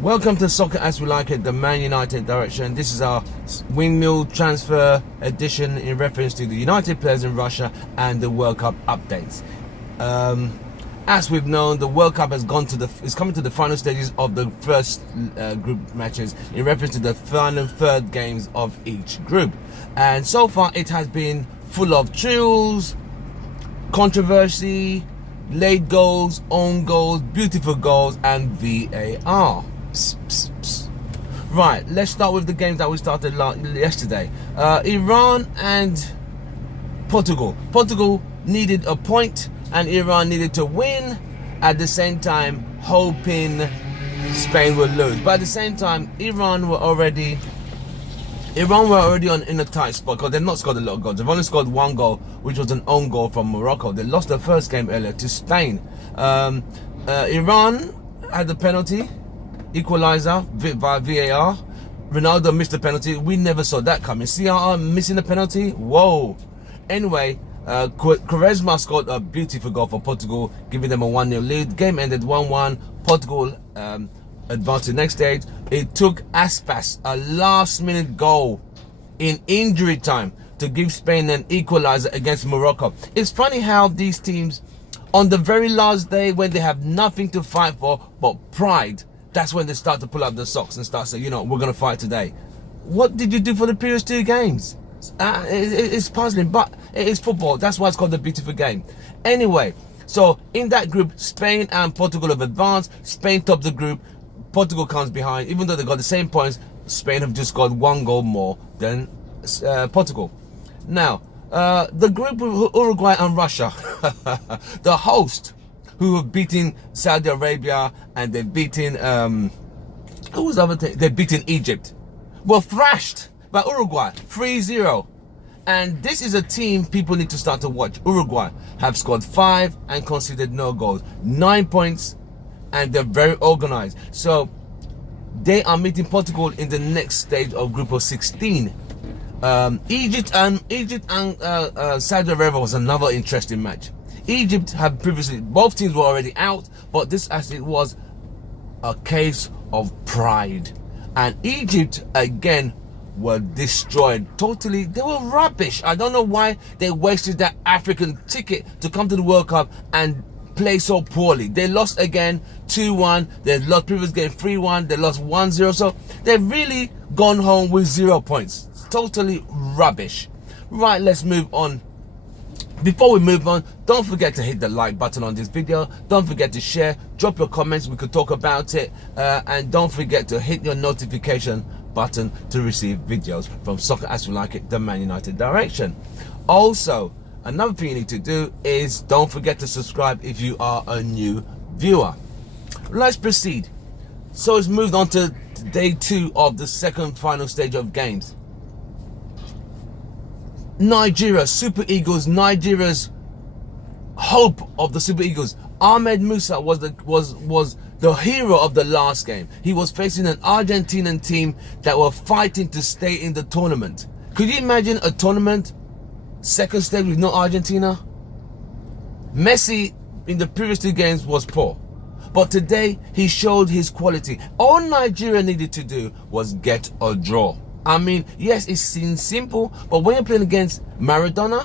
Welcome to Soccer As We Like It, the Man United direction. This is our windmill transfer edition in reference to the United players in Russia and the World Cup updates. As we've known, the World Cup is coming to the final stages of the first group matches in reference to the final third games of each group. And so far it has been full of thrills, controversy, late goals, own goals, beautiful goals, and VAR. Right, let's start with the games that we started yesterday. Iran and Portugal. Portugal needed a point and Iran needed to win, at the same time hoping Spain would lose. But at the same time, Iran were already in a tight spot because they've not scored a lot of goals. They've only scored one goal, which was an own goal from Morocco. They lost their first game earlier to Spain. Iran had the penalty equalizer via VAR. Ronaldo missed the penalty. We never saw that coming. CR missing the penalty. Whoa. Anyway, Quaresma scored a beautiful goal for Portugal, giving them a 1-0 lead. Game ended 1-1. Portugal advanced to the next stage. It took Aspas a last-minute goal in injury time to give Spain an equalizer against Morocco. It's funny how these teams, on the very last day when they have nothing to fight for but pride, that's when they start to pull up the socks and start saying, you know, we're going to fight today. What did you do for the previous two games? It's puzzling, but it is football. That's why it's called the beautiful game. Anyway, so in that group, Spain and Portugal have advanced. Spain topped the group. Portugal comes behind. Even though they got the same points, Spain have just got one goal more than Portugal. Now, the group with Uruguay and Russia, the host, who have beaten Saudi Arabia and they've beaten they've beaten Egypt, were thrashed by Uruguay 3-0. And this is a team people need to start to watch. Uruguay have scored 5 and conceded no goals, 9 points, and they're very organized. So they are meeting Portugal in the next stage of group of 16. Egypt and Saudi Arabia was another interesting match. Egypt had previously, both teams were already out, but this actually was a case of pride. And Egypt, again, were destroyed totally. They were rubbish. I don't know why they wasted that African ticket to come to the World Cup and play so poorly. They lost again 2-1. They lost previous game 3-1. They lost 1-0. So they've really gone home with 0 points. Totally rubbish. Right, let's move on. Before we move on, don't forget to hit the like button on this video. Don't forget to share, drop your comments, we could talk about it, and don't forget to hit your notification button to receive videos from Soccer As We Like It, the Man United direction. Also, another thing you need to do is don't forget to subscribe if you are a new viewer. Let's proceed. So it's moved on to day 2 of the second final stage of games. Nigeria, Super Eagles, Nigeria's hope of the Super Eagles. Ahmed Musa was the hero of the last game. He was facing an Argentinian team that were fighting to stay in the tournament. Could you imagine a tournament, second stage with no Argentina? Messi in the previous 2 games was poor, but today he showed his quality. All Nigeria needed to do was get a draw. I mean, yes, it seems simple, but when you're playing against Maradona,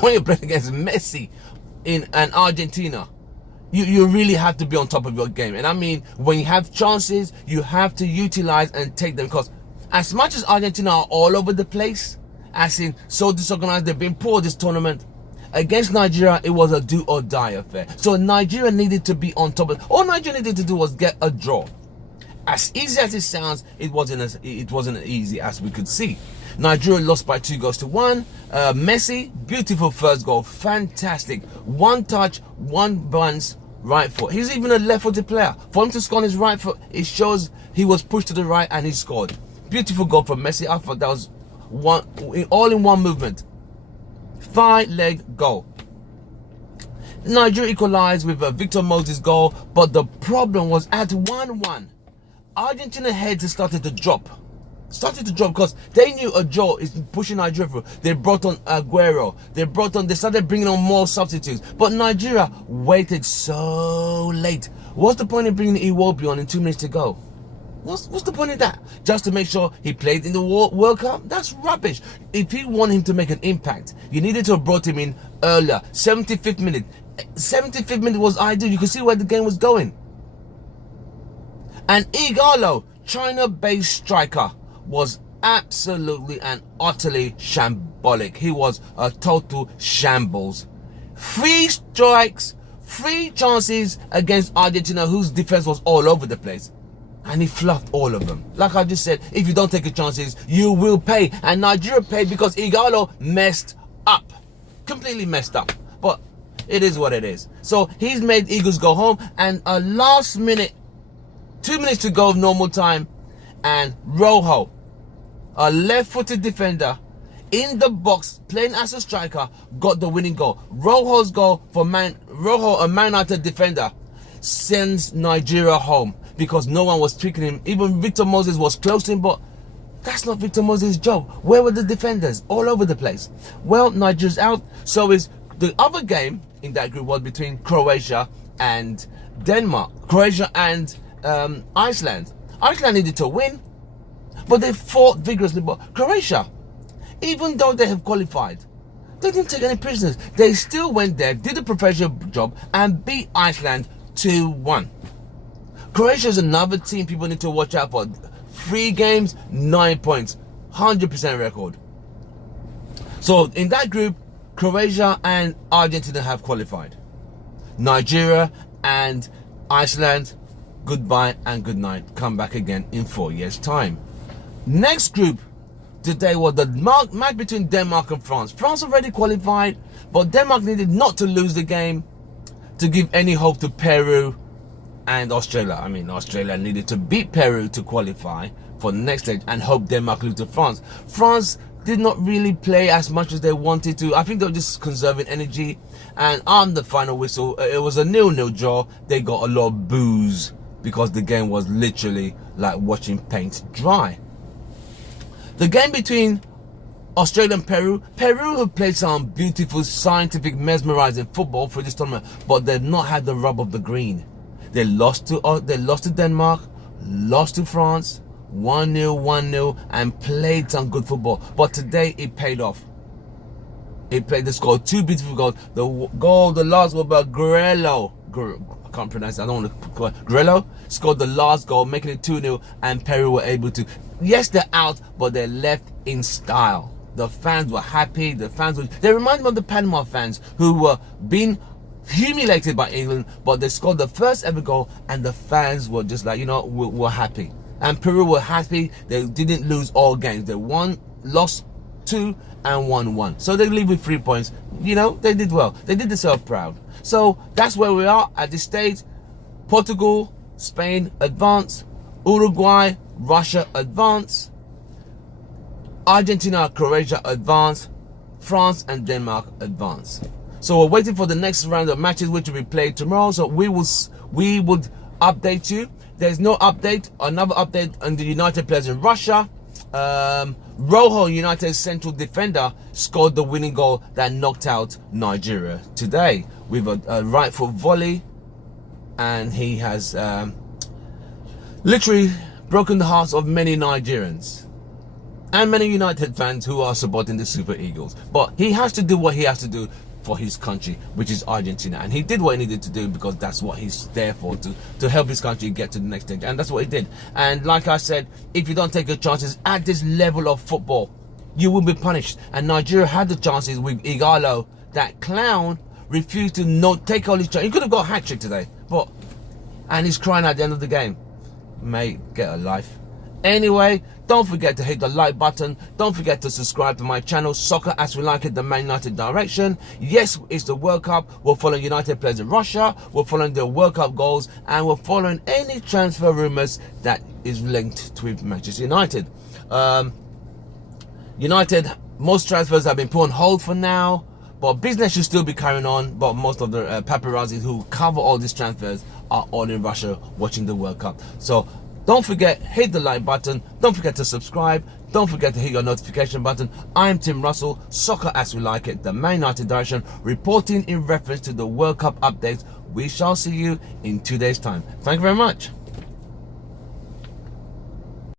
when you're playing against Messi in an Argentina, you really have to be on top of your game. And I mean, when you have chances, you have to utilize and take them, because as much as Argentina are all over the place, as in so disorganized, they've been poor this tournament, against Nigeria, it was a do or die affair. So Nigeria needed to be on top of. All Nigeria needed to do was get a draw. As easy as it sounds, it wasn't as easy as we could see. Nigeria lost by 2-1. Messi, beautiful first goal, fantastic. One touch, one bounce, right foot. He's even a left-footed player. For him to score on his right foot, it shows he was pushed to the right and he scored. Beautiful goal from Messi. I thought that was all in one movement. 5-leg goal. Nigeria equalized with a Victor Moses goal, but the problem was at 1-1. Argentina heads started to drop. started to drop because they knew a draw is pushing Nigeria through. They brought on Aguero. They started bringing on more substitutes. But Nigeria waited so late. What's the point in bringing Iwobi on in 2 minutes to go? What's the point of that? Just to make sure he played in the World Cup? That's rubbish. If you want him to make an impact, you needed to have brought him in earlier. 75th minute. 75th minute was ideal. You could see where the game was going. And Ighalo, China-based striker, was absolutely and utterly shambolic. He was a total shambles. 3 strikes, 3 chances against Argentina, whose defense was all over the place. And he fluffed all of them. Like I just said, if you don't take your chances, you will pay. And Nigeria paid because Ighalo messed up. Completely messed up. But it is what it is. So he's made Eagles go home. And a last minute, 2 minutes to go of normal time. And Rojo, a left-footed defender, in the box, playing as a striker, got the winning goal. Rojo's goal for Rojo, a Man United defender, sends Nigeria home. Because no one was tweaking him. Even Victor Moses was close to him, but that's not Victor Moses' job. Where were the defenders? All over the place. Well, Nigeria's out. So is the other game in that group was between Croatia and Denmark. Croatia and Iceland. Iceland needed to win, but they fought vigorously. But Croatia, even though they have qualified, they didn't take any prisoners. They still went there, did a professional job, and beat Iceland 2-1. Croatia is another team people need to watch out for. 3 games, 9 points, 100% record. So in that group, Croatia and Argentina have qualified. Nigeria and Iceland, goodbye and good night. Come back again in 4 years' time. Next group today was the match between Denmark and France. France already qualified, but Denmark needed not to lose the game to give any hope to Peru and Australia. I mean, Australia needed to beat Peru to qualify for the next stage and hope Denmark lose to France. France did not really play as much as they wanted to. I think they were just conserving energy. And on the final whistle, it was a 0-0 draw. They got a lot of boos because the game was literally like watching paint dry. The game between Australia and Peru have played some beautiful, scientific, mesmerizing football for this tournament, but they've not had the rub of the green. They lost to Denmark, lost to France, 1-0, 1-0, and played some good football. But today it paid off. They scored 2 beautiful goals. The last goal by Ighalo. I can't pronounce it. I don't want to call it. Ighalo scored the last goal, making it 2-0, and Peru were able to. Yes, they're out, but they're left in style. The fans were happy. They remind me of the Panama fans who were being humiliated by England, but they scored the first ever goal, and the fans were just like, we're happy. And Peru were happy. They didn't lose all games. They lost 2 and won 1. So they leave with 3 points. They did well. They did themselves proud. So that's where we are at this stage. Portugal, Spain advance. Uruguay, Russia advance. Argentina, Croatia advance. France and Denmark advance. So we're waiting for the next round of matches, which will be played tomorrow. So we would update you. There's no update. Another update on the United players in Russia. Rojo, United's central defender, scored the winning goal that knocked out Nigeria today with a right foot volley, and he has literally broken the hearts of many Nigerians and many United fans who are supporting the Super Eagles. But he has to do what he has to do for his country, which is Argentina, and he did what he needed to do because that's what he's there for, to help his country get to the next stage, and that's what he did. And like I said, if you don't take your chances at this level of football, you will be punished. And Nigeria had the chances with Ighalo. That clown refused to not take all his chances. He could have got a hat-trick today, and he's crying at the end of the game. Mate, get a life. Anyway, don't forget to hit the like button. Don't forget to subscribe to my channel, Soccer As We Like It, the Man United direction. Yes, it's the World Cup. We're following United players in Russia. We're following the World Cup goals. And we're following any transfer rumours that is linked with Manchester United. United, most transfers have been put on hold for now. But business should still be carrying on. But most of the paparazzi who cover all these transfers are all in Russia watching the World Cup. So Don't forget, hit the like button. Don't forget to subscribe. Don't forget to hit your notification button. I'm Tim Russell, Soccer As We Like It, the Man United direction, reporting in reference to the World Cup updates. We shall see you in 2 days' time. Thank you very much.